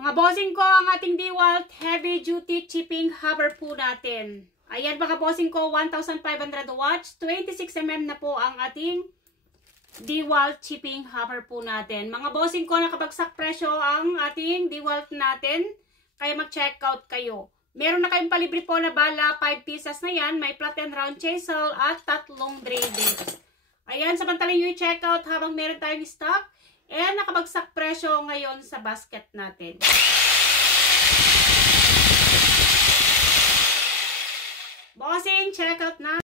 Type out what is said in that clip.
Mga bossing ko, ang ating DeWalt heavy duty chipping hammer po natin. Ayan mga bossing ko, 1,500 watts, 26mm na po ang ating DeWalt chipping hammer po natin. Mga bossing ko, nakabagsak presyo ang ating DeWalt natin, kaya mag-check out kayo. Meron na kayong palibre po na bala, 5 pieces na yan, may flat and round chisel at 3 drillbit. Ayan, samantalang yung check out habang meron tayong stock. And nakabagsak presyo ngayon sa basket natin. Bossing, check out na.